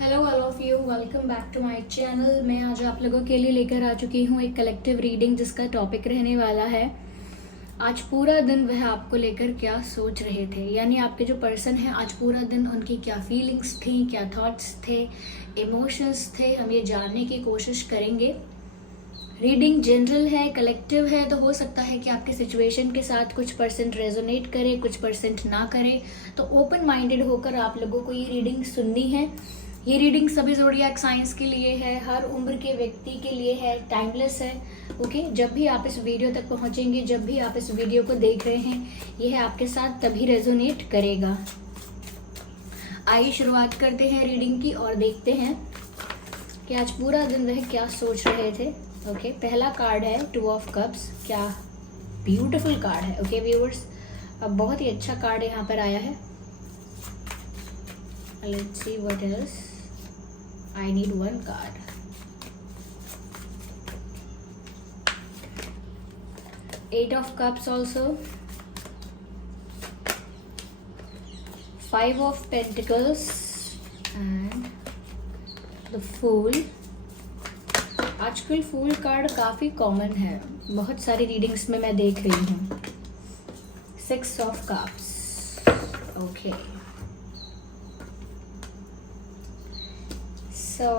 Hello all of you, welcome back to my channel. मैं आज आप लोगों के लिए लेकर आ चुकी हूँ एक कलेक्टिव रीडिंग जिसका टॉपिक रहने वाला है आज पूरा दिन वह आपको लेकर क्या सोच रहे थे। यानी आपके जो पर्सन है आज पूरा दिन उनकी क्या फीलिंग्स थी, क्या थॉट्स थे, इमोशंस थे, हम ये जानने की कोशिश करेंगे। रीडिंग जनरल है, कलेक्टिव है, तो हो सकता है कि आपके सिचुएशन के साथ कुछ परसेंट रेजोनेट करे, कुछ परसेंट ना करे। तो ओपन माइंडेड होकर आप लोगों को ये रीडिंग सुननी है। ये रीडिंग सभी ज़ोडिएक साइंस के लिए है, हर उम्र के व्यक्ति के लिए है, टाइमलेस है। ओके, जब भी आप इस वीडियो तक पहुंचेंगे, जब भी आप इस वीडियो को देख रहे हैं, ये है आपके साथ तभी रेजोनेट करेगा। आइए शुरुआत करते हैं रीडिंग की और देखते हैं कि आज पूरा दिन वह क्या सोच रहे थे। ओके, पहला कार्ड है 2 ऑफ कप्स। क्या ब्यूटीफुल कार्ड है। ओके व्यूअर्स, अब बहुत ही अच्छा कार्ड यहाँ पर आया है। Let's see what else. I need 1 card. Eight of Cups also. 5 of Pentacles and the Fool. आजकल फूल कार्ड काफ़ी कॉमन है, बहुत सारी रीडिंग्स में मैं देख रही हूँ। 6 of Cups. Okay. So,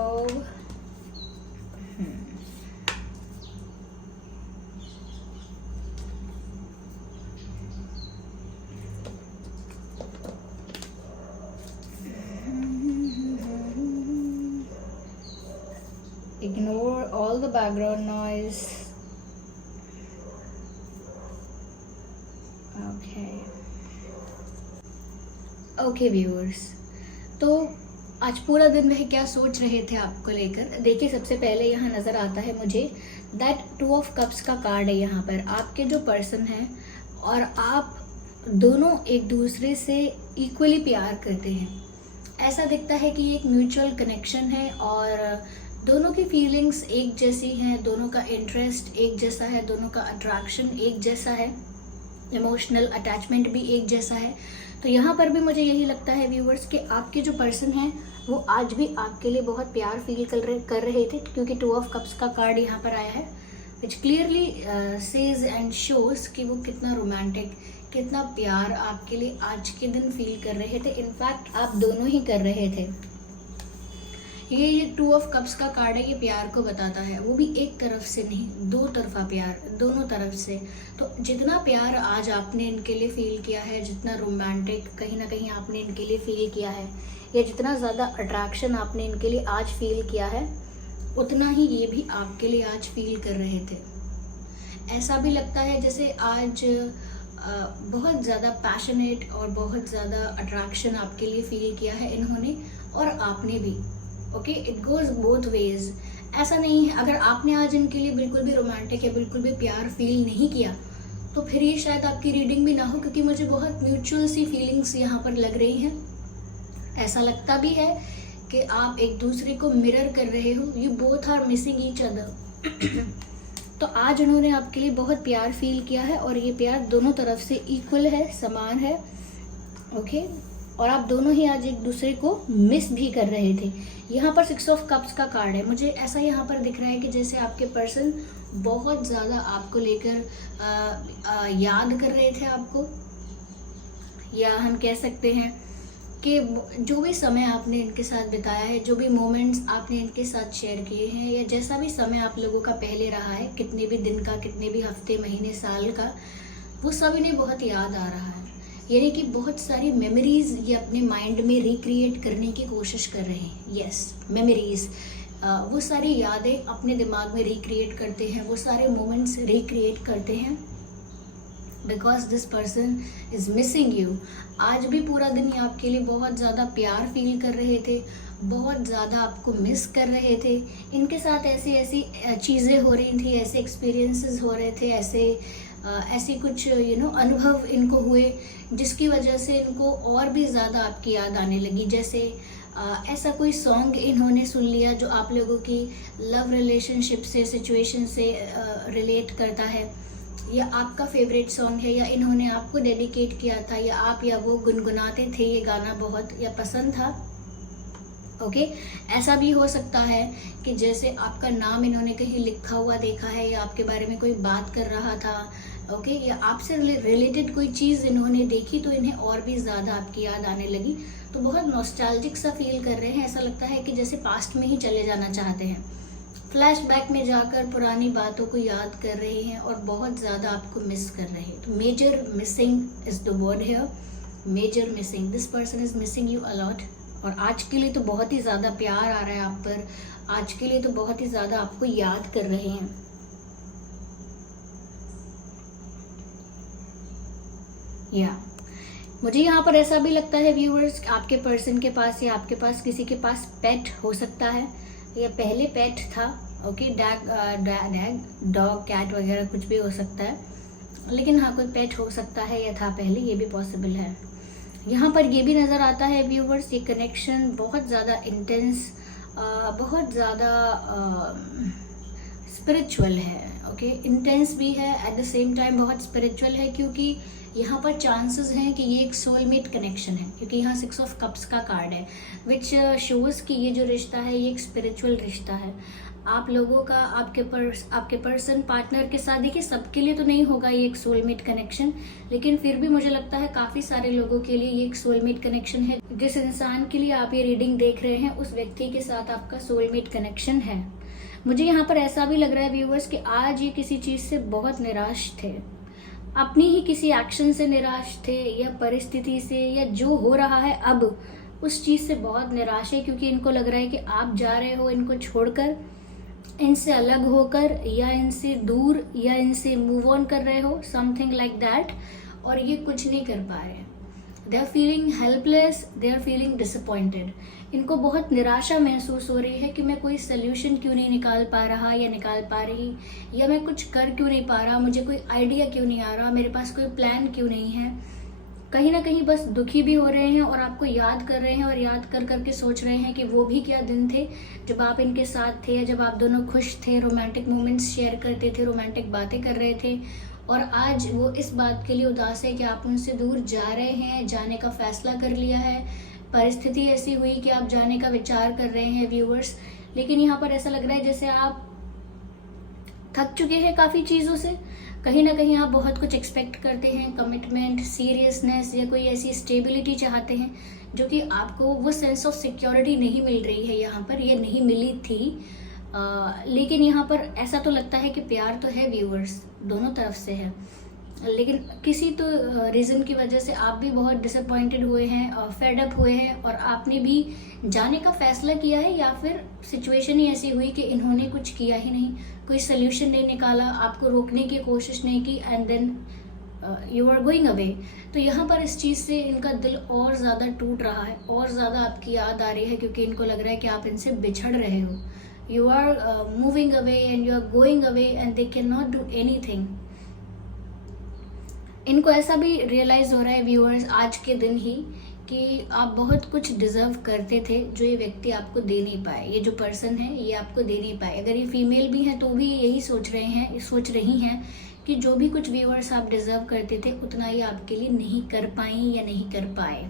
ignore all the background noise. Okay viewers, तो आज पूरा दिन वह क्या सोच रहे थे आपको लेकर। देखिए, सबसे पहले यहाँ नज़र आता है मुझे दैट 2 ऑफ कप्स का कार्ड है। यहाँ पर आपके जो पर्सन हैं और आप दोनों एक दूसरे से इक्वली प्यार करते हैं। ऐसा दिखता है कि एक म्यूचुअल कनेक्शन है और दोनों की फीलिंग्स एक जैसी हैं, दोनों का इंटरेस्ट एक जैसा है, दोनों का अट्रैक्शन एक जैसा है, इमोशनल अटैचमेंट भी एक जैसा है। तो यहाँ पर भी मुझे यही लगता है व्यूवर्स कि आपके जो पर्सन हैं वो आज भी आपके लिए बहुत प्यार फील कर रहे थे, क्योंकि 2 ऑफ कप्स का कार्ड यहाँ पर आया है विच क्लियरली सेज एंड शोज कि वो कितना रोमांटिक, कितना प्यार आपके लिए आज के दिन फील कर रहे थे। इनफैक्ट आप दोनों ही कर रहे थे। ये 2 ऑफ कप्स का कार्ड है, ये प्यार को बताता है, वो भी एक तरफ से नहीं, 2 तरफा प्यार, दोनों तरफ से। तो जितना प्यार आज आपने इनके लिए फील किया है, जितना रोमांटिक कहीं ना कहीं आपने इनके लिए फील किया है, या जितना ज़्यादा अट्रैक्शन आपने इनके लिए आज फील किया है, उतना ही ये भी आपके लिए आज फील कर रहे थे। ऐसा भी लगता है जैसे आज बहुत ज़्यादा पैशनेट और बहुत ज़्यादा अट्रैक्शन आपके लिए फील किया है इन्होंने और आपने भी। Okay, it goes both ways. ऐसा नहीं है अगर आपने आज इनके लिए बिल्कुल भी रोमांटिक या बिल्कुल भी प्यार फील नहीं किया तो फिर ये शायद आपकी रीडिंग भी ना हो, क्योंकि मुझे बहुत म्यूचुअल सी फीलिंग्स यहाँ पर लग रही हैं। ऐसा लगता भी है कि आप एक दूसरे को मिरर कर रहे हो, you both are missing each other. तो आज उन्होंने आपके लिए बहुत प्यार फील किया है और ये प्यार दोनों तरफ से इक्वल है, समान है। ओके, और आप दोनों ही आज एक दूसरे को मिस भी कर रहे थे। यहाँ पर 6 ऑफ कप्स का कार्ड है। मुझे ऐसा यहाँ पर दिख रहा है कि जैसे आपके पर्सन बहुत ज़्यादा आपको लेकर याद कर रहे थे आपको, या हम कह सकते हैं कि जो भी समय आपने इनके साथ बिताया है, जो भी मोमेंट्स आपने इनके साथ शेयर किए हैं, या जैसा भी समय आप लोगों का पहले रहा है, कितने भी दिन का, कितने भी हफ्ते, महीने, साल का, वो सब इन्हें बहुत याद आ रहा है। यानी कि बहुत सारी मेमोरीज ये अपने माइंड में रिक्रिएट करने की कोशिश कर रहे हैं। यस, मेमोरीज, वो सारी यादें अपने दिमाग में रिक्रिएट करते हैं, वो सारे मोमेंट्स रिक्रिएट करते हैं, because this person is missing you. आज भी पूरा दिन ये आपके लिए बहुत ज़्यादा प्यार फील कर रहे थे, बहुत ज़्यादा आपको मिस कर रहे थे। इनके साथ ऐसी ऐसी चीज़ें हो रही थी, ऐसे एक्सपीरियंसेस हो रहे थे, ऐसी कुछ अनुभव इनको हुए जिसकी वजह से इनको और भी ज़्यादा आपकी याद आने लगी। जैसे ऐसा कोई सॉन्ग इन्होंने सुन लिया जो आप लोगों की लव रिलेशनशिप से, सिचुएशन से रिलेट करता है, या आपका फेवरेट सॉन्ग है, या इन्होंने आपको डेडिकेट किया था, या आप या वो गुनगुनाते थे ये गाना बहुत, या पसंद था। ओके ऐसा भी हो सकता है कि जैसे आपका नाम इन्होंने कहीं लिखा हुआ देखा है या आपके बारे में कोई बात कर रहा था, ओके, या आपसे रिलेटेड कोई चीज़ इन्होंने देखी तो इन्हें और भी ज़्यादा आपकी याद आने लगी, तो बहुत नॉस्टैल्जिक सा फील कर रहे हैं। ऐसा लगता है कि जैसे पास्ट में ही चले जाना चाहते हैं, फ्लैशबैक में जाकर पुरानी बातों को याद कर रहे हैं और बहुत ज़्यादा आपको मिस कर रहे हैं। तो major missing is the word here, major missing, this person is missing you a lot. और आज के लिए तो बहुत ही ज़्यादा प्यार आ रहा है आप पर, आज के लिए तो बहुत ही ज़्यादा आपको याद कर रहे हैं। या मुझे यहाँ पर ऐसा भी लगता है व्यूअर्स, आपके पर्सन के पास या आपके पास किसी के पास पेट हो सकता है, या पहले पेट था, ओके, डॉग कैट वगैरह कुछ भी हो सकता है, लेकिन हाँ कोई पेट हो सकता है या था पहले, ये भी पॉसिबल है। यहाँ पर ये भी नज़र आता है व्यूवर्स, ये कनेक्शन बहुत ज़्यादा इंटेंस, बहुत ज़्यादा स्पिरिचुअल है, ओके, इंटेंस भी है, एट द सेम टाइम बहुत स्पिरिचुअल है, क्योंकि यहाँ पर चांसेस हैं कि ये एक सोलमेट कनेक्शन है, क्योंकि यहाँ 6 ऑफ कप्स का कार्ड है, विच शोज़ कि ये जो रिश्ता है ये एक स्पिरिचुअल रिश्ता है। आप लोगों का आपके पर्सन पार्टनर के साथ, देखिए सबके लिए तो नहीं होगा ये एक सोलमेट कनेक्शन, लेकिन फिर भी मुझे लगता है काफ़ी सारे लोगों के लिए ये एक सोलमेट कनेक्शन है। जिस इंसान के लिए आप ये रीडिंग देख रहे हैं उस व्यक्ति के साथ आपका सोलमेट कनेक्शन है। मुझे यहाँ पर ऐसा भी लग रहा है व्यूवर्स कि आज ये किसी चीज़ से बहुत निराश थे, अपनी ही किसी एक्शन से निराश थे, या परिस्थिति से, या जो हो रहा है अब उस चीज़ से बहुत निराश है, क्योंकि इनको लग रहा है कि आप जा रहे हो इनको छोड़कर, इनसे अलग होकर, या इनसे दूर, या इनसे मूव ऑन कर रहे हो, समथिंग लाइक दैट, और ये कुछ नहीं कर पा रहे। They are feeling helpless, they are feeling disappointed. इनको बहुत निराशा महसूस हो रही है कि मैं कोई सोल्यूशन क्यों नहीं निकाल पा रहा या निकाल पा रही, या मैं कुछ कर क्यों नहीं पा रहा, मुझे कोई आइडिया क्यों नहीं आ रहा, मेरे पास कोई प्लान क्यों नहीं है। कहीं ना कहीं बस दुखी भी हो रहे हैं और आपको याद कर रहे हैं, और याद कर करके सोच रहे हैं कि वो भी क्या दिन थे जब आप इनके साथ थे, जब आप दोनों खुश थे, रोमांटिक मोमेंट्स शेयर करते थे, रोमांटिक बातें कर रहे थे, और आज वो इस बात के लिए उदास है कि आप उनसे दूर जा रहे हैं, जाने का फैसला कर लिया है, परिस्थिति ऐसी हुई कि आप जाने का विचार कर रहे हैं व्यूअर्स। लेकिन यहाँ पर ऐसा लग रहा है जैसे आप थक चुके हैं काफ़ी चीज़ों से, कहीं ना कहीं आप बहुत कुछ एक्सपेक्ट करते हैं, कमिटमेंट, सीरियसनेस, या कोई ऐसी स्टेबिलिटी चाहते हैं जो कि आपको वो सेंस ऑफ सिक्योरिटी नहीं मिल रही है। यहाँ पर ये नहीं मिली थी, लेकिन यहाँ पर ऐसा तो लगता है कि प्यार तो है व्यूअर्स, दोनों तरफ से है, लेकिन किसी तो रीज़न की वजह से आप भी बहुत डिसअपॉइंटेड हुए हैं, फेड अप हुए हैं, और आपने भी जाने का फैसला किया है, या फिर सिचुएशन ही ऐसी हुई कि इन्होंने कुछ किया ही नहीं, कोई सोल्यूशन नहीं निकाला, आपको रोकने की कोशिश नहीं की, and then you are going away. तो यहाँ पर इस चीज़ से इनका दिल और ज़्यादा टूट रहा है, और ज़्यादा आपकी याद आ रही है, क्योंकि इनको लग रहा है कि आप इनसे बिछड़ रहे हो, you are moving away and you are going away and they cannot do anything। इनको ऐसा भी रियलाइज हो रहा है व्यूअर्स आज के दिन ही कि आप बहुत कुछ डिजर्व करते थे जो ये व्यक्ति आपको दे नहीं पाए, ये जो पर्सन है ये आपको दे नहीं पाए। अगर ये फीमेल भी हैं तो भी यही सोच रही हैं कि जो भी कुछ व्यूअर्स आप डिजर्व करते थे उतना ये आपके लिए नहीं कर पाई या नहीं कर पाए।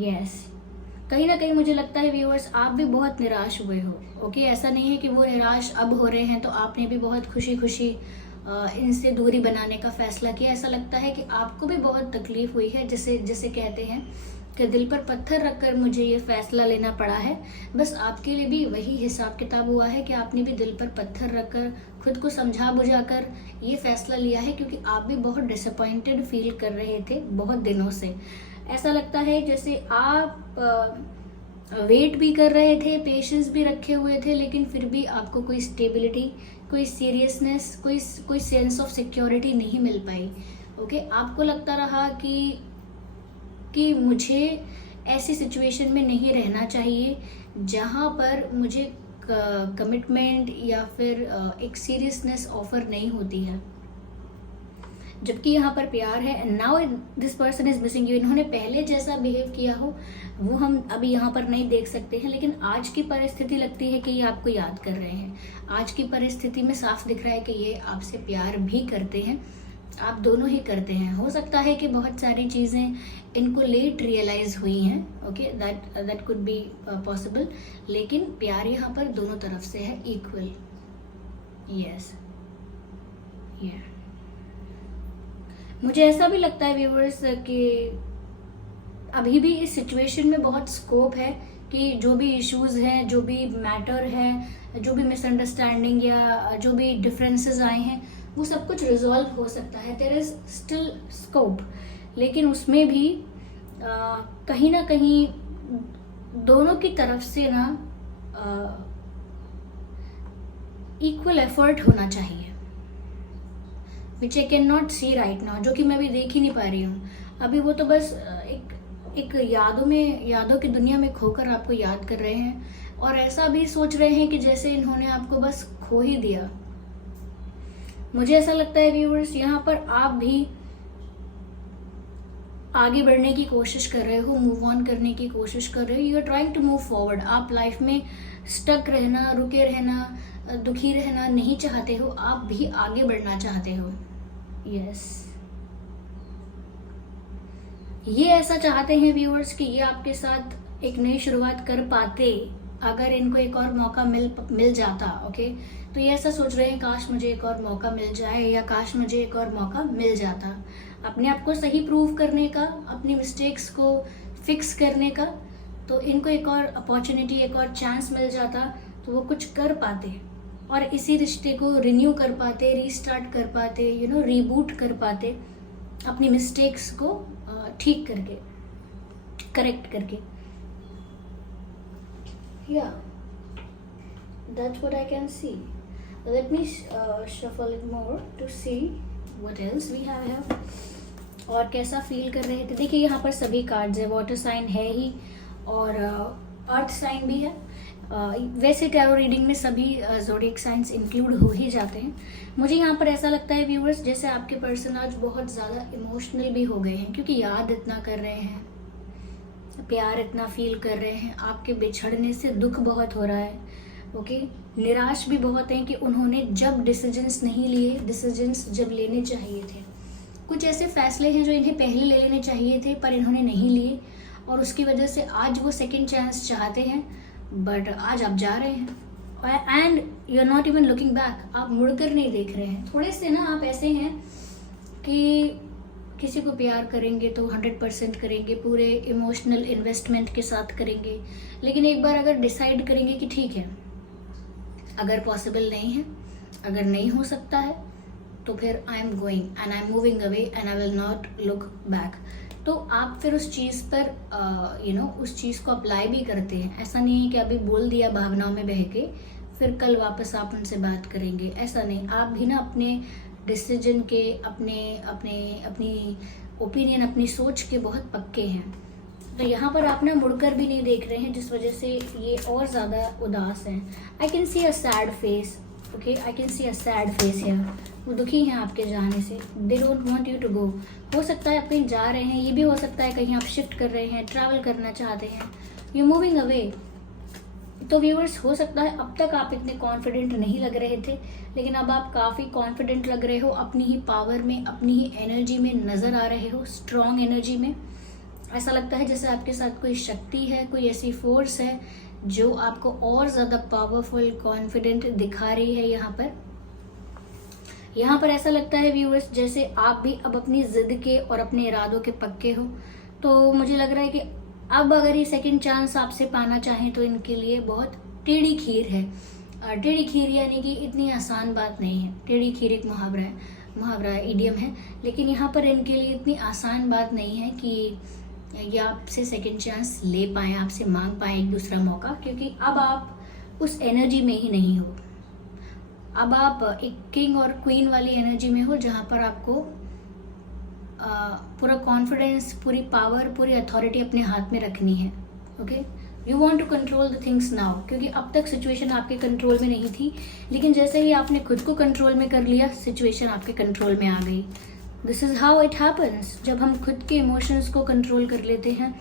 यस, कहीं ना कहीं मुझे लगता है व्यूअर्स आप भी बहुत निराश हुए हो, ओके। ऐसा नहीं है कि वो निराश अब हो रहे हैं तो आपने भी बहुत खुशी खुशी इनसे दूरी बनाने का फैसला किया। ऐसा लगता है कि आपको भी बहुत तकलीफ हुई है, जैसे कहते हैं कि दिल पर पत्थर रखकर मुझे ये फैसला लेना पड़ा है। बस आपके लिए भी वही हिसाब किताब हुआ है कि आपने भी दिल पर पत्थर रखकर खुद को समझा बुझाकर ये फैसला लिया है, क्योंकि आप भी बहुत डिसअपॉइंटेड फील कर रहे थे बहुत दिनों से। ऐसा लगता है जैसे आप वेट भी कर रहे थे, पेशेंस भी रखे हुए थे, लेकिन फिर भी आपको कोई स्टेबिलिटी, कोई सीरियसनेस, कोई सेंस ऑफ सिक्योरिटी नहीं मिल पाई, ओके। आपको लगता रहा कि मुझे ऐसी सिचुएशन में नहीं रहना चाहिए जहाँ पर मुझे कमिटमेंट या फिर एक सीरियसनेस ऑफर नहीं होती है, जबकि यहाँ पर प्यार है। Now this person is missing you. इन्होंने पहले जैसा बिहेव किया हो वो हम अभी यहाँ पर नहीं देख सकते हैं, लेकिन आज की परिस्थिति लगती है कि ये आपको याद कर रहे हैं। आज की परिस्थिति में साफ दिख रहा है कि ये आपसे प्यार भी करते हैं, आप दोनों ही करते हैं। हो सकता है कि बहुत सारी चीज़ें इनको लेट रियलाइज हुई हैं, okay, that could be possible, लेकिन प्यार यहाँ पर दोनों तरफ से है, इक्वल। यस, या मुझे ऐसा भी लगता है व्यूवर्स कि अभी भी इस सिचुएशन में बहुत स्कोप है कि जो भी इश्यूज हैं, जो भी मैटर है, जो भी मिसअंडरस्टैंडिंग या जो भी डिफरेंसेस आए हैं, वो सब कुछ रिजॉल्व हो सकता है। देयर इज स्टिल स्कोप, लेकिन उसमें भी कहीं ना कहीं दोनों की तरफ से ना इक्वल एफर्ट होना चाहिए, which I can not see right now, जो कि मैं अभी देख ही नहीं पा रही हूँ अभी। वो तो बस एक यादों की दुनिया में खोकर आपको याद कर रहे हैं, और ऐसा भी सोच रहे हैं कि जैसे इन्होंने आपको बस खो ही दिया। मुझे ऐसा लगता है व्यूअर्स, यहाँ पर आप भी आगे बढ़ने की कोशिश कर रहे हो, मूव ऑन करने की कोशिश कर रहे हो, you are trying to move forward. आप लाइफ में स्टक रहना, रुके रहना, दुखी रहना नहीं चाहते हो, आप भी आगे बढ़ना चाहते हो। यस, ये ऐसा चाहते हैं व्यूअर्स कि ये आपके साथ एक नई शुरुआत कर पाते अगर इनको एक और मौका मिल जाता, ओके। तो ये ऐसा सोच रहे हैं, काश मुझे एक और मौका मिल जाए, या काश मुझे एक और मौका मिल जाता अपने आप को सही प्रूव करने का, अपनी मिस्टेक्स को फिक्स करने का। तो इनको एक और अपॉर्चुनिटी, एक और चांस मिल जाता तो वो कुछ कर पाते और इसी रिश्ते को रिन्यू कर पाते, रीस्टार्ट कर पाते, रीबूट कर पाते, अपनी मिस्टेक्स को ठीक करके, करेक्ट करके। Yeah, that's what I can see. Let me shuffle it more to see what else we have here. और कैसा फील कर रहे थे। देखिए यहाँ पर सभी कार्ड्स है, वाटर साइन है ही और अर्थ साइन भी है। वैसे टैरो रीडिंग में सभी ज़ोडिएक साइंस इंक्लूड हो ही जाते हैं। मुझे यहाँ पर ऐसा लगता है व्यूअर्स, जैसे आपके पर्सन आज बहुत ज़्यादा इमोशनल भी हो गए हैं, क्योंकि याद इतना कर रहे हैं, प्यार इतना फील कर रहे हैं, आपके बिछड़ने से दुख बहुत हो रहा है, ओके। निराश भी बहुत हैं कि उन्होंने जब डिसीजंस नहीं लिए, डिसीजंस जब लेने चाहिए थे। कुछ ऐसे फैसले हैं जो इन्हें पहले ले लेने चाहिए थे पर इन्होंने नहीं लिए, और उसकी वजह से आज वो सेकेंड चांस चाहते हैं, बट आज आप जा रहे हैं and you are not even looking back. आप मुड़कर नहीं देख रहे हैं। थोड़े से ना आप ऐसे हैं कि किसी को प्यार करेंगे तो 100% करेंगे, पूरे इमोशनल इन्वेस्टमेंट के साथ करेंगे, लेकिन एक बार अगर डिसाइड करेंगे कि ठीक है, अगर पॉसिबल नहीं है, अगर नहीं हो सकता है, तो फिर I am going and I am moving away and I will not look back. तो आप फिर उस चीज़ पर उस चीज़ को अप्लाई भी करते हैं। ऐसा नहीं है कि अभी बोल दिया भावनाओं में बह के फिर कल वापस आप उनसे बात करेंगे, ऐसा नहीं। आप भी ना अपने डिसीजन के, अपनी ओपिनियन, अपनी सोच के बहुत पक्के हैं। तो यहाँ पर आप ना मुड़कर भी नहीं देख रहे हैं, जिस वजह से ये और ज़्यादा उदास हैं। I can see a sad face, okay, I can see a sad face here. वो दुखी हैं आपके जाने से, they don't want you to go. हो सकता है आप कहीं जा रहे हैं, ये भी हो सकता है कहीं आप शिफ्ट कर रहे हैं, ट्रैवल करना चाहते हैं, यू मूविंग अवे। तो व्यूअर्स, हो सकता है अब तक आप इतने कॉन्फिडेंट नहीं लग रहे थे, लेकिन अब आप काफ़ी कॉन्फिडेंट लग रहे हो, अपनी ही पावर में, अपनी ही एनर्जी में नज़र आ रहे हो, स्ट्रॉन्ग एनर्जी में। ऐसा लगता है जैसे आपके साथ कोई शक्ति है, कोई ऐसी फोर्स है जो आपको और ज़्यादा पावरफुल, कॉन्फिडेंट दिखा रही है। यहाँ पर ऐसा लगता है व्यूअर्स जैसे आप भी अब अपनी ज़िद के और अपने इरादों के पक्के हो। तो मुझे लग रहा है कि अब अगर ये सेकंड चांस आपसे पाना चाहें तो इनके लिए बहुत टेढ़ी खीर है। टेढ़ी खीर यानी कि इतनी आसान बात नहीं है। टेढ़ी खीर एक मुहावरा इडियम है, लेकिन यहाँ पर इनके लिए इतनी आसान बात नहीं है कि ये आपसे सेकंड चांस ले पाएँ, आपसे मांग पाएँ एक दूसरा मौका, क्योंकि अब आप उस एनर्जी में ही नहीं हो। अब आप एक किंग और क्वीन वाली एनर्जी में हो, जहाँ पर आपको पूरा कॉन्फिडेंस, पूरी पावर, पूरी अथॉरिटी अपने हाथ में रखनी है, okay. You want to control the things now, क्योंकि अब तक सिचुएशन आपके कंट्रोल में नहीं थी, लेकिन जैसे ही आपने खुद को कंट्रोल में कर लिया, सिचुएशन आपके कंट्रोल में आ गई। This is how it happens. जब हम खुद के इमोशंस को कंट्रोल कर लेते हैं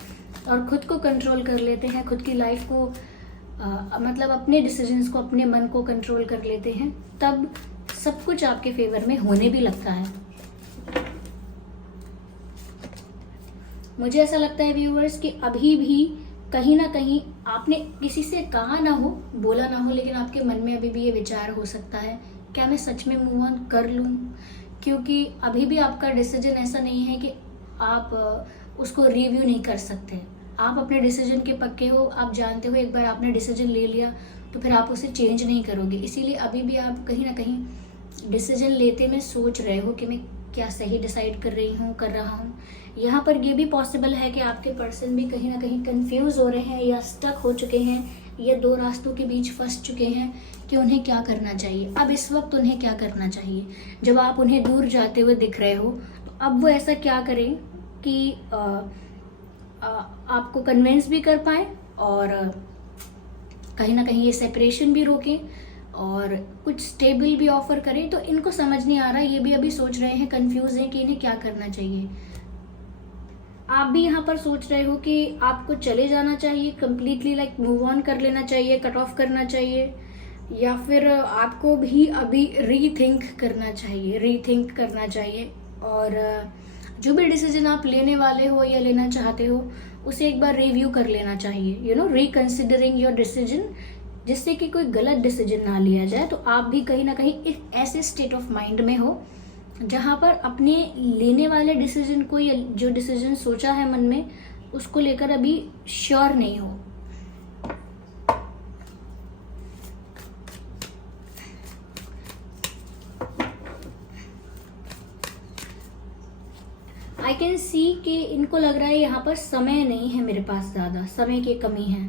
और खुद को कंट्रोल कर लेते हैं, खुद की लाइफ को मतलब अपने डिसीजंस को, अपने मन को कंट्रोल कर लेते हैं, तब सब कुछ आपके फेवर में होने भी लगता है। मुझे ऐसा लगता है व्यूअर्स कि अभी भी कहीं ना कहीं आपने किसी से कहा ना हो, बोला ना हो, लेकिन आपके मन में अभी भी ये विचार हो सकता है, क्या मैं सच में मूव ऑन कर लूँ? क्योंकि अभी भी आपका डिसीजन ऐसा नहीं है कि आप उसको रिव्यू नहीं कर सकते। आप अपने डिसीजन के पक्के हो, आप जानते हो एक बार आपने डिसीजन ले लिया तो फिर आप उसे चेंज नहीं करोगे। इसीलिए अभी भी आप कहीं ना कहीं डिसीजन लेते में सोच रहे हो कि मैं क्या सही डिसाइड कर रहा हूँ। यहाँ पर ये भी पॉसिबल है कि आपके पर्सन भी कहीं ना कहीं कंफ्यूज हो रहे हैं या स्टक हो चुके हैं या दो रास्तों के बीच फंस चुके हैं कि उन्हें क्या करना चाहिए। अब इस वक्त उन्हें क्या करना चाहिए, जब आप उन्हें दूर जाते हुए दिख रहे हो तो अब वो ऐसा क्या करें कि आपको कन्विंस भी कर पाए और कहीं ना कहीं ये सेपरेशन भी रोकें और कुछ स्टेबल भी ऑफर करें। तो इनको समझ नहीं आ रहा, ये भी अभी सोच रहे हैं, कंफ्यूज हैं कि इन्हें क्या करना चाहिए। आप भी यहाँ पर सोच रहे हो कि आपको चले जाना चाहिए, कंप्लीटली लाइक मूव ऑन कर लेना चाहिए, कट ऑफ करना चाहिए, या फिर आपको भी अभी रीथिंक करना चाहिए और जो भी डिसीजन आप लेने वाले हो या लेना चाहते हो उसे एक बार रिव्यू कर लेना चाहिए, रिकंसिडरिंग योर डिसीजन, जिससे कि कोई गलत डिसीजन ना लिया जाए। तो आप भी कहीं ना कहीं एक ऐसे स्टेट ऑफ माइंड में हो जहां पर अपने लेने वाले डिसीजन को या जो डिसीजन सोचा है मन में उसको लेकर अभी श्योर नहीं हो। आई कैन सी कि इनको लग रहा है यहाँ पर समय नहीं है मेरे पास, ज़्यादा समय की कमी है।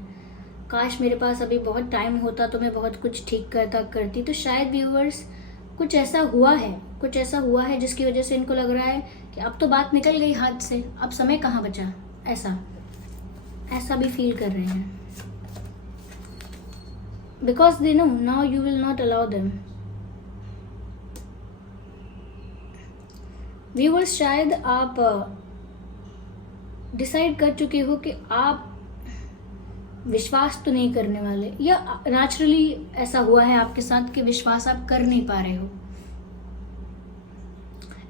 काश मेरे पास अभी बहुत टाइम होता तो मैं बहुत कुछ ठीक करती। तो शायद व्यूअर्स कुछ ऐसा हुआ है जिसकी वजह से इनको लग रहा है कि अब तो बात निकल गई हाथ से, अब समय कहाँ बचा। ऐसा भी फील कर रहे हैं, because they know now you will not allow them. Viewers शायद आप डिसाइड कर चुके हो कि आप विश्वास तो नहीं करने वाले, या नेचुरली ऐसा हुआ है आपके साथ कि विश्वास आप कर नहीं पा रहे हो।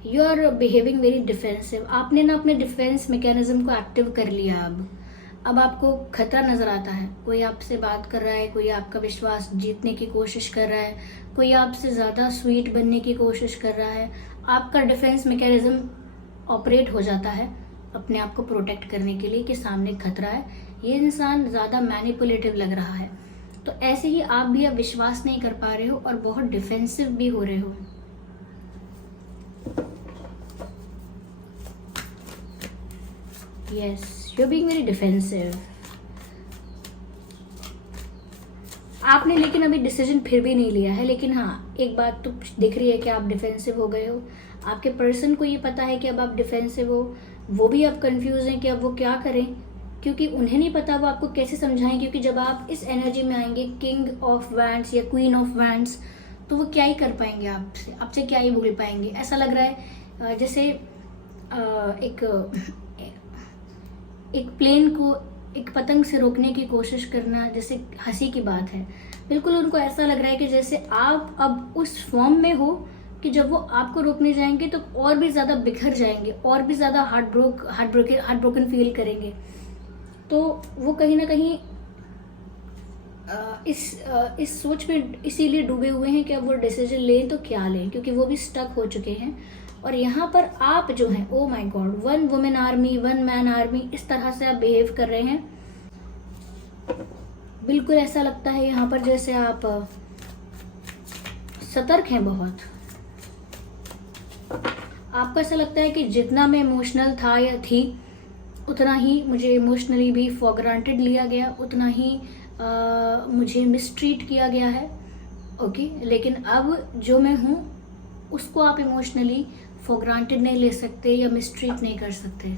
You are behaving very defensive. आपने ना अपने डिफेंस मैकेनिज्म को एक्टिव कर लिया। अब आपको खतरा नजर आता है, कोई आपसे बात कर रहा है, कोई आपका विश्वास जीतने की कोशिश कर रहा है, कोई आपसे ज्यादा स्वीट बनने की कोशिश कर रहा है। आपका डिफेंस मैकेनिज्म ऑपरेट हो जाता है अपने आप को प्रोटेक्ट करने के लिए कि सामने खतरा है, ये इंसान ज्यादा मैनिपुलेटिव लग रहा है। तो ऐसे ही आप भी अब विश्वास नहीं कर पा रहे हो और बहुत डिफेंसिव भी हो रहे हो। Yes, you are being very defensive. आपने लेकिन अभी डिसीजन फिर भी नहीं लिया है, लेकिन हाँ एक बात तो दिख रही है कि आप डिफेंसिव हो गए हो। आपके पर्सन को ये पता है कि अब आप डिफेंसिव हो, वो भी अब कंफ्यूज हैं कि अब वो क्या करें, क्योंकि उन्हें नहीं पता वो आपको कैसे समझाएं। क्योंकि जब आप इस एनर्जी में आएंगे किंग ऑफ वैंड्स या क्वीन ऑफ वैंड्स, तो वो क्या ही कर पाएंगे आपसे क्या ही बोल पाएंगे। ऐसा लग रहा है जैसे एक प्लेन को एक पतंग से रोकने की कोशिश करना, जैसे हंसी की बात है। बिल्कुल उनको ऐसा लग रहा है कि जैसे आप अब उस फॉर्म में हो कि जब वो आपको रोकने जाएंगे तो और भी ज्यादा बिखर जाएंगे, और भी ज्यादा हार्ट ब्रोकन फील करेंगे। तो वो कहीं ना कहीं इस सोच में इसीलिए डूबे हुए हैं कि अब वो डिसीजन लें तो क्या लें, क्योंकि वो भी स्टक हो चुके हैं। और यहाँ पर आप जो हैं, oh my God, 1 women army 1 man army, इस तरह से आप बिहेव कर रहे हैं। बिल्कुल ऐसा लगता है यहाँ पर जैसे आप सतर्क हैं बहुत। आपको ऐसा लगता है कि जितना मैं इमोशनल था या थी उतना ही मुझे इमोशनली भी फॉर ग्रांटेड लिया गया, उतना ही मुझे मिसट्रीट किया गया है। ओके, लेकिन अब जो मैं हूँ उसको आप इमोशनली फॉर ग्रांटेड नहीं ले सकते या मिसट्रीट नहीं कर सकते।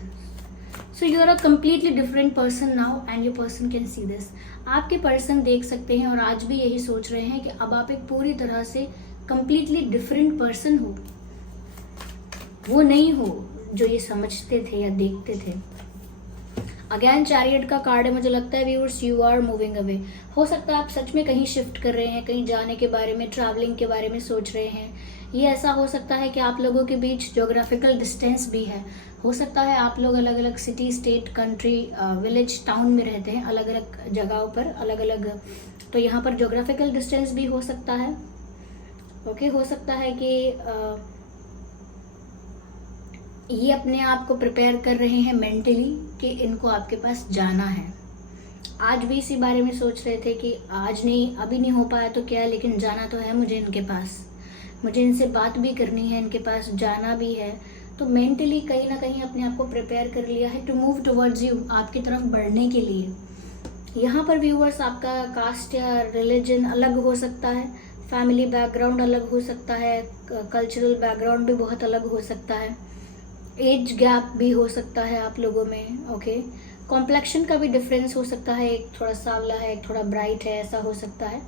So you are a completely different person now and your person can see this. आपके पर्सन देख सकते हैं और आज भी यही सोच रहे हैं कि अब आप एक पूरी तरह से कम्प्लीटली डिफरेंट पर्सन हो, वो नहीं हो जो ये समझते थे या देखते थे। अगेन चैरियट का कार्ड है। मुझे लगता है viewers you are moving away. हो सकता है आप सच में कहीं शिफ्ट कर रहे हैं, कहीं जाने के बारे में, ट्रैवलिंग के बारे में सोच रहे हैं, ये ऐसा हो सकता है कि आप लोगों के बीच ज्योग्राफिकल डिस्टेंस भी है। हो सकता है आप लोग अलग अलग city, state, country, village, town में रहते हैं, अलग अलग जगहों पर, अलग अलग, तो यहाँ पर ज्योग्राफिकल डिस्टेंस भी हो सकता है। ओके, हो सकता है कि ये अपने आप को प्रिपेयर कर रहे हैं मेंटली कि इनको आपके पास जाना है। आज भी इसी बारे में सोच रहे थे कि आज नहीं, अभी नहीं हो पाया तो क्या है, लेकिन जाना तो है मुझे इनके पास, मुझे इनसे बात भी करनी है, इनके पास जाना भी है। तो मेंटली कहीं ना कहीं अपने आप को प्रिपेयर कर लिया है टू मूव टुवर्ड्स यू, आपकी तरफ बढ़ने के लिए। यहाँ पर व्यूअर्स आपका कास्ट या रिलीजन अलग हो सकता है, फैमिली बैकग्राउंड अलग हो सकता है, कल्चरल बैकग्राउंड भी बहुत अलग हो सकता है, एज गैप भी हो सकता है आप लोगों में। ओके, कॉम्प्लेक्शन का भी डिफरेंस हो सकता है, एक थोड़ा सांवला है, एक थोड़ा ब्राइट है, ऐसा हो सकता है।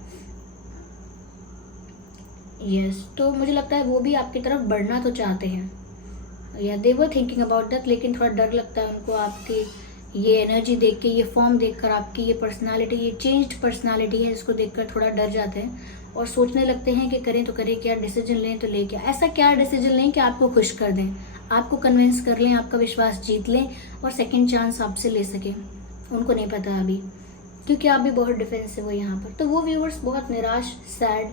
यस, तो मुझे लगता है वो भी आपकी तरफ बढ़ना तो चाहते हैं, या दे वर थिंकिंग अबाउट दैट, लेकिन थोड़ा डर लगता है उनको आपकी ये एनर्जी देख के, ये फॉर्म देखकर, आपकी ये पर्सनालिटी, ये चेंज्ड पर्सनालिटी है, इसको देखकर थोड़ा डर जाते हैं और सोचने लगते हैं कि करें तो करें क्या, डिसीजन लें तो ले क्या, ऐसा क्या डिसीजन लें कि आपको खुश कर दें, आपको कन्विंस कर लें, आपका विश्वास जीत लें और सेकंड चांस आपसे ले सकें। उनको नहीं पता अभी, क्योंकि आप भी बहुत डिफेंसिव हो यहाँ पर। तो वो व्यूअर्स बहुत निराश, सैड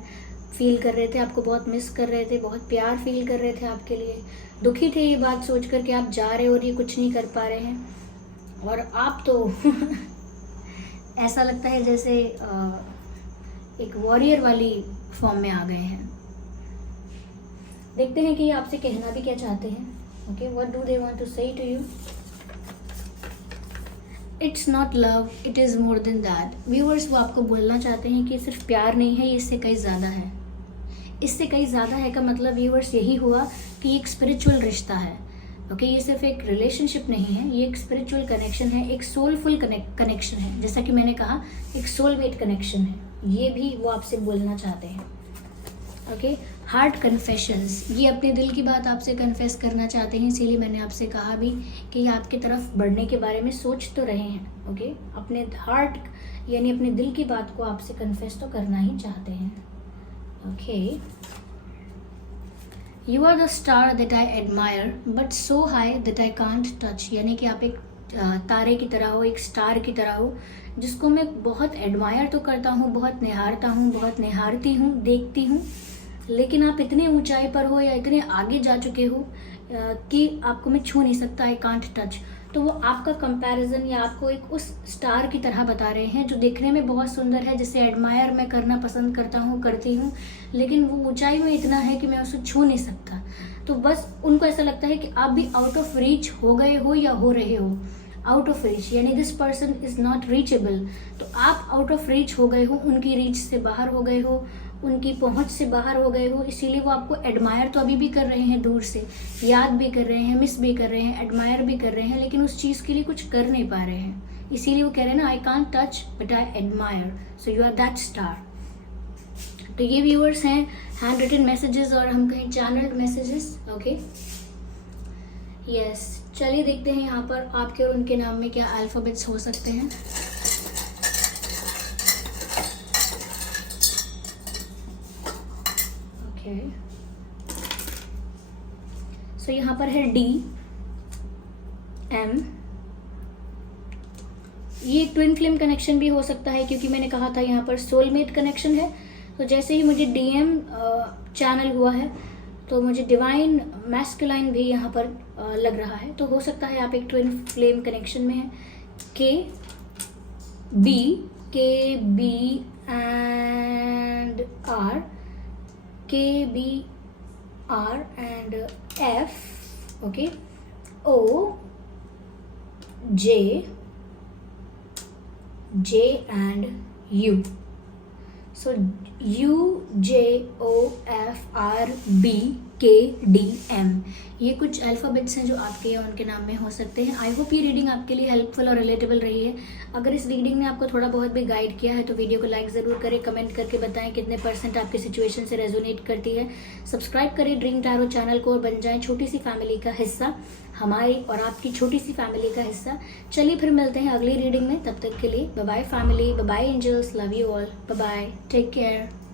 फील कर रहे थे, आपको बहुत मिस कर रहे थे, बहुत प्यार फील कर रहे थे आपके लिए, दुखी थे ये बात सोचकर कि आप जा रहे हो और ये कुछ नहीं कर पा रहे हैं। और आप तो ऐसा लगता है जैसे एक वॉरियर वाली फॉर्म में आ गए हैं। देखते हैं कि ये आपसे कहना भी क्या चाहते हैं। Okay, what do they want to say to you? It's not love, it is more than that. Viewers, वो आपको बोलना चाहते हैं कि सिर्फ प्यार नहीं है, ये इससे कहीं ज़्यादा है। इससे कहीं ज़्यादा है का मतलब व्यूअर्स यही हुआ कि एक स्पिरिचुअल रिश्ता है। ओके, ये सिर्फ एक रिलेशनशिप नहीं है, ये एक स्पिरिचुअल कनेक्शन है, एक सोलफुल कनेक्शन है। जैसा कि मैंने कहा, एक सोलमेट कनेक्शन है, ये भी वो आपसे बोलना चाहते हैं। ओके, हार्ट कन्फेशंस, ये अपने दिल की बात आपसे कन्फेस करना चाहते हैं, इसीलिए मैंने आपसे कहा भी कि ये आपकी तरफ बढ़ने के बारे में सोच तो रहे हैं। ओके, अपने हार्ट यानी अपने दिल की बात को आपसे कन्फेस तो करना ही चाहते हैं। Okay, you are the star that I admire but so high that I can't touch, यानी कि आप एक तारे की तरह हो, एक स्टार की तरह हो, जिसको मैं बहुत एडमायर तो करता हूँ, बहुत निहारता हूँ, बहुत निहारती हूँ, देखती हूँ, लेकिन आप इतने ऊंचाई पर हो या इतने आगे जा चुके हो कि आपको मैं छू नहीं सकता, आई कांट टच। तो वो आपका कंपैरिजन या आपको एक उस स्टार की तरह बता रहे हैं जो देखने में बहुत सुंदर है, जिसे एडमायर मैं करना पसंद करता हूँ, करती हूँ, लेकिन वो ऊंचाई में इतना है कि मैं उसे छू नहीं सकता। तो बस उनको ऐसा लगता है कि आप भी आउट ऑफ रीच हो गए हो या हो रहे हो। आउट ऑफ रीच यानी this person is not reachable, तो आप आउट ऑफ रीच हो गए हो, उनकी रीच से बाहर हो गए हो, उनकी पहुंच से बाहर हो गए हो, इसीलिए वो आपको एडमायर तो अभी भी कर रहे हैं, दूर से याद भी कर रहे हैं, मिस भी कर रहे हैं, एडमायर भी कर रहे हैं, लेकिन उस चीज़ के लिए कुछ कर नहीं पा रहे हैं। इसीलिए वो कह रहे हैं ना, I can't touch but I admire, so you are that star. तो ये व्यूअर्स हैं हैंड रिटन मैसेजेस और हम कहें चैनल्ड मैसेजेस। ओके, यस, चलिए देखते हैं यहाँ पर आपके और उनके नाम में क्या अल्फाबेट्स हो सकते हैं। ओके, सो यहाँ पर है D, M। ये ट्विन फ्लेम कनेक्शन भी हो सकता है, क्योंकि मैंने कहा था यहाँ पर सोलमेट कनेक्शन है। तो जैसे ही मुझे DM चैनल हुआ है, तो मुझे डिवाइन मैस्कुलाइन भी यहाँ पर लग रहा है। तो हो सकता है आप एक ट्विन फ्लेम कनेक्शन में हैं। KB and R, KBR and F, okay, J and U। So UJOFRBKDM, ये कुछ अल्फ़ाबेट्स हैं जो आपके या उनके नाम में हो सकते हैं। आई होप ये रीडिंग आपके लिए हेल्पफुल और रिलेटेबल रही है। अगर इस रीडिंग ने आपको थोड़ा बहुत भी गाइड किया है तो वीडियो को लाइक ज़रूर करें, कमेंट करके बताएं कितने % आपकी सिचुएशन से रेजोनेट करती है। सब्सक्राइब करें ड्रीम टैरो चैनल को और बन जाएं छोटी सी फैमिली का हिस्सा, हमारी और आपकी छोटी सी फैमिली का हिस्सा। चलिए फिर मिलते हैं अगली रीडिंग में, तब तक के लिए bye bye family, bye bye angels, love you all, bye bye, take care.